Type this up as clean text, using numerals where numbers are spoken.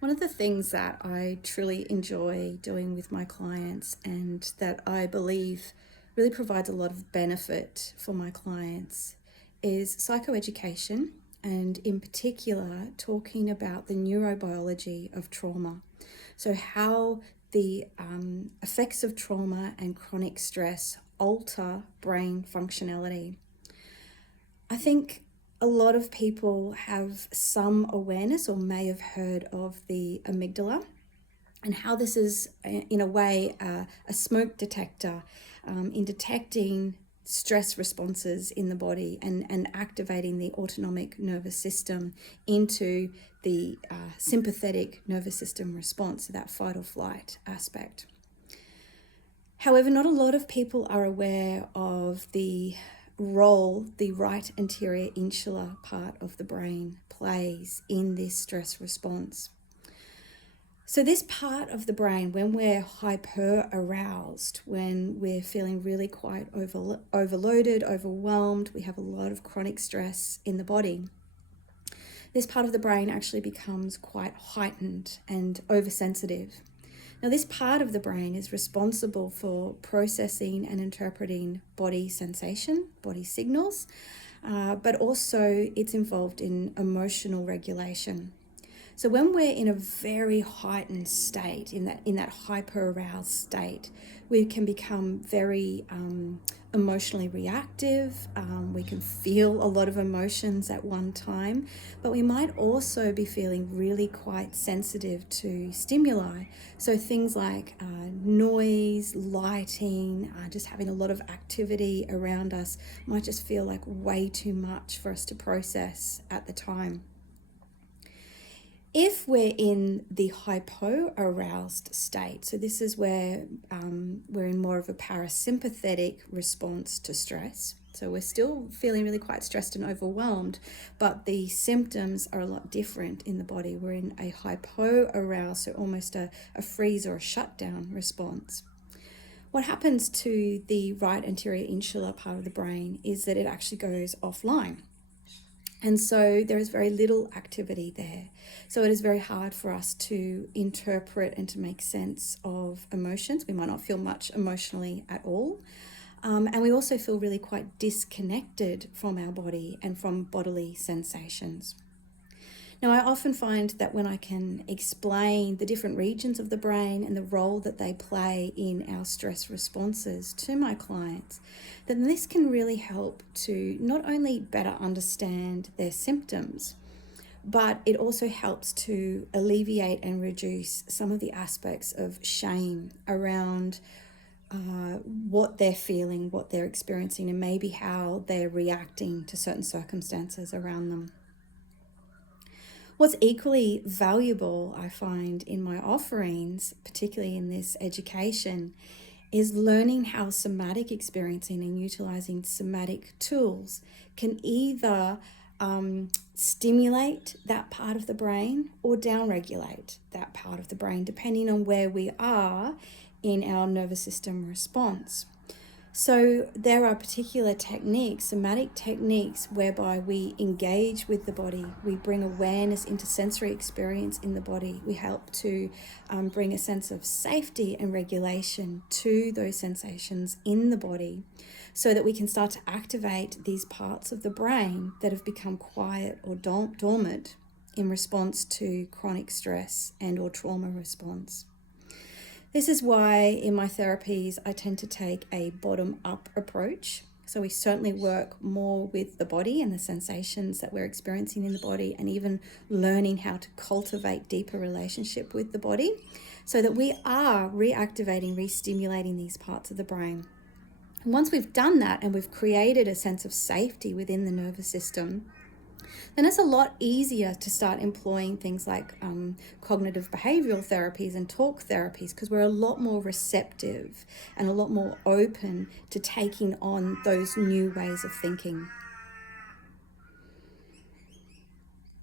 One of the things that I truly enjoy doing with my clients and that I believe really provides a lot of benefit for my clients is psychoeducation, and in particular talking about the neurobiology of trauma. So how the effects of trauma and chronic stress alter brain functionality. I think a lot of people have some awareness or may have heard of the amygdala and how this is, in a way, a smoke detector in detecting stress responses in the body and activating the autonomic nervous system into the sympathetic nervous system response, so that fight or flight aspect. However, not a lot of people are aware of the role the right anterior insular part of the brain plays in this stress response. So this part of the brain, when we're hyper-aroused, when we're feeling really quite overloaded, overwhelmed, we have a lot of chronic stress in the body, this part of the brain actually becomes quite heightened and oversensitive. Now, this part of the brain is responsible for processing and interpreting body sensation, body signals, but also it's involved in emotional regulation. So when we're in a very heightened state, in that hyper-aroused state, we can become very emotionally reactive. We can feel a lot of emotions at one time, but we might also be feeling really quite sensitive to stimuli. So things like noise, lighting, just having a lot of activity around us might just feel like way too much for us to process at the time. If we're in the hypo-aroused state, so this is where we're in more of a parasympathetic response to stress. So we're still feeling really quite stressed and overwhelmed, but the symptoms are a lot different in the body. We're in a hypo-aroused, so almost a freeze or a shutdown response. What happens to the right anterior insular part of the brain is that it actually goes offline. And so there is very little activity there. So it is very hard for us to interpret and to make sense of emotions. We might not feel much emotionally at all. And we also feel really quite disconnected from our body and from bodily sensations. Now, I often find that when I can explain the different regions of the brain and the role that they play in our stress responses to my clients, then this can really help to not only better understand their symptoms, but it also helps to alleviate and reduce some of the aspects of shame around what they're feeling, what they're experiencing, and maybe how they're reacting to certain circumstances around them. What's equally valuable, I find, in my offerings, particularly in this education, is learning how somatic experiencing and utilising somatic tools can either stimulate that part of the brain or downregulate that part of the brain, depending on where we are in our nervous system response. So there are particular techniques, somatic techniques, whereby we engage with the body. We bring awareness into sensory experience in the body. We help to bring a sense of safety and regulation to those sensations in the body so that we can start to activate these parts of the brain that have become quiet or dormant in response to chronic stress and or trauma response. This is why in my therapies I tend to take a bottom-up approach. So we certainly work more with the body and the sensations that we're experiencing in the body, and even learning how to cultivate deeper relationship with the body so that we are reactivating, re-stimulating these parts of the brain. And once we've done that and we've created a sense of safety within the nervous system, then it's a lot easier to start employing things like cognitive behavioral therapies and talk therapies, because we're a lot more receptive and a lot more open to taking on those new ways of thinking.